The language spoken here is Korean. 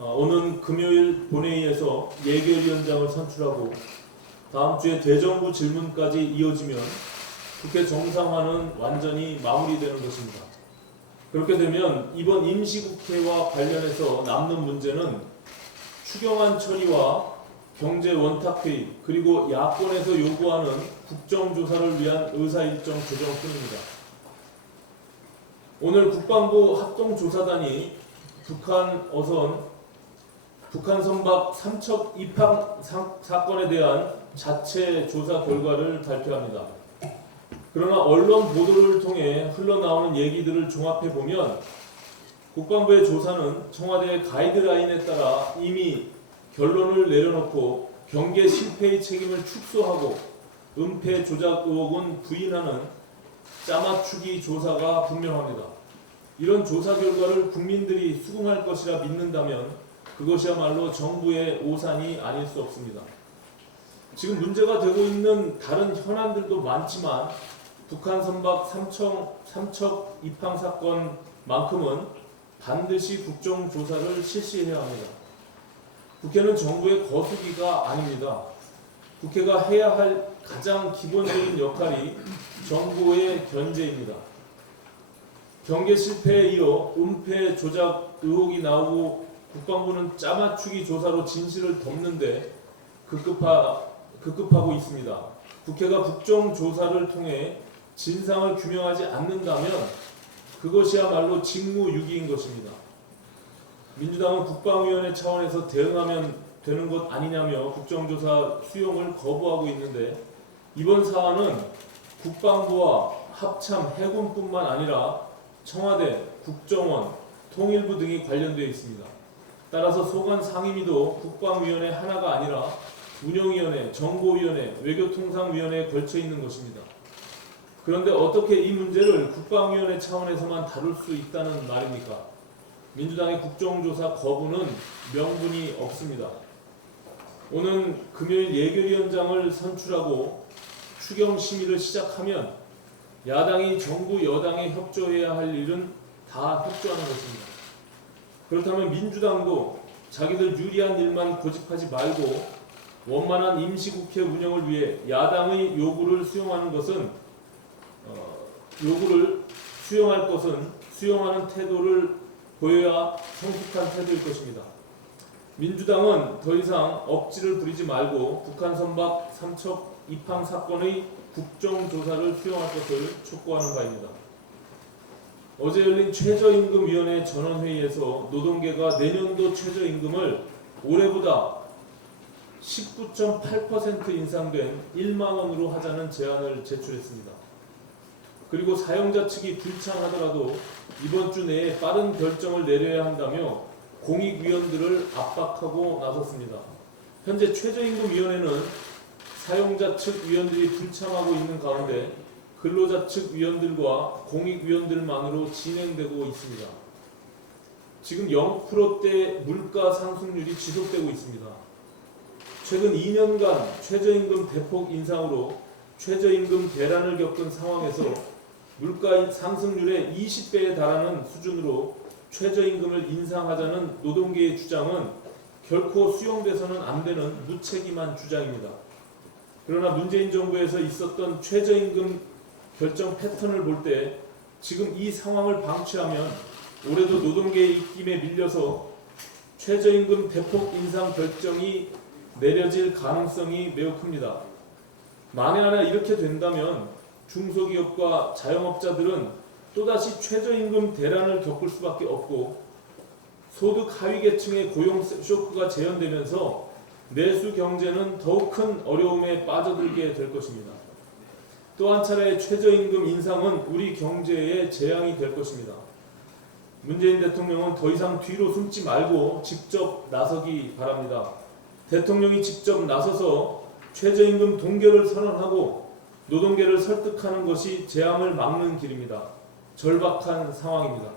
오는 금요일 본회의에서 예결위원장을 선출하고 다음 주에 대정부 질문까지 이어지면 국회 정상화는 완전히 마무리되는 것입니다. 그렇게 되면 이번 임시국회와 관련해서 남는 문제는 추경안 처리와 경제 원탁회의 그리고 야권에서 요구하는 국정조사를 위한 의사일정 조정뿐입니다. 오늘 국방부 합동조사단이 북한 선박 3척 입항 사건에 대한 자체 조사 결과를 발표합니다. 그러나 언론 보도를 통해 흘러나오는 얘기들을 종합해 보면 국방부의 조사는 청와대의 가이드라인에 따라 이미 결론을 내려놓고 경계 실패의 책임을 축소하고 은폐 조작 의혹은 부인하는 짜맞추기 조사가 분명합니다. 이런 조사 결과를 국민들이 수긍할 것이라 믿는다면 그것이야말로 정부의 오산이 아닐 수 없습니다. 지금 문제가 되고 있는 다른 현안들도 많지만 북한 선박 3척 입항 사건만큼은 반드시 국정조사를 실시해야 합니다. 국회는 정부의 거수기가 아닙니다. 국회가 해야 할 가장 기본적인 역할이 정부의 견제입니다. 경계 실패에 이어 은폐 조작 의혹이 나오고 국방부는 짜맞추기 조사로 진실을 덮는데 급급하고 있습니다. 국회가 국정조사를 통해 진상을 규명하지 않는다면 그것이야말로 직무유기인 것입니다. 민주당은 국방위원회 차원에서 대응하면 되는 것 아니냐며 국정조사 수용을 거부하고 있는데 이번 사안은 국방부와 합참 해군뿐만 아니라 청와대, 국정원, 통일부 등이 관련되어 있습니다. 따라서 소관 상임위도 국방위원회 하나가 아니라 운영위원회, 정보위원회, 외교통상위원회에 걸쳐 있는 것입니다. 그런데 어떻게 이 문제를 국방위원회 차원에서만 다룰 수 있다는 말입니까? 민주당의 국정조사 거부는 명분이 없습니다. 오는 금요일 예결위원장을 선출하고 추경 심의를 시작하면 야당이 정부 여당에 협조해야 할 일은 다 협조하는 것입니다. 그렇다면 민주당도 자기들 유리한 일만 고집하지 말고 원만한 임시국회 운영을 위해 야당의 요구를 수용할 것은 수용하는 태도를 보여야 성숙한 태도일 것입니다. 민주당은 더 이상 억지를 부리지 말고 북한 선박 3척 입항 사건의 국정조사를 수용할 것을 촉구하는 바입니다. 어제 열린 최저임금위원회 전원회의에서 노동계가 내년도 최저임금을 올해보다 19.8% 인상된 1만 원으로 하자는 제안을 제출했습니다. 그리고 사용자 측이 불참하더라도 이번 주 내에 빠른 결정을 내려야 한다며 공익위원들을 압박하고 나섰습니다. 현재 최저임금위원회는 사용자 측 위원들이 불참하고 있는 가운데 근로자 측 위원들과 공익위원들만으로 진행되고 있습니다. 지금 0%대 물가 상승률이 지속되고 있습니다. 최근 2년간 최저임금 대폭 인상으로 최저임금 대란을 겪은 상황에서 물가 상승률의 20배에 달하는 수준으로 최저임금을 인상하자는 노동계의 주장은 결코 수용돼서는 안 되는 무책임한 주장입니다. 그러나 문재인 정부에서 있었던 최저임금 결정 패턴을 볼 때 지금 이 상황을 방치하면 올해도 노동계의 입김에 밀려서 최저임금 대폭 인상 결정이 내려질 가능성이 매우 큽니다. 만에 하나 이렇게 된다면 중소기업과 자영업자들은 또다시 최저임금 대란을 겪을 수밖에 없고 소득 하위 계층의 고용 쇼크가 재현되면서 내수 경제는 더욱 큰 어려움에 빠져들게 될 것입니다. 또 한 차례의 최저임금 인상은 우리 경제에 재앙이 될 것입니다. 문재인 대통령은 더 이상 뒤로 숨지 말고 직접 나서기 바랍니다. 대통령이 직접 나서서 최저임금 동결을 선언하고 노동계를 설득하는 것이 재앙을 막는 길입니다. 절박한 상황입니다.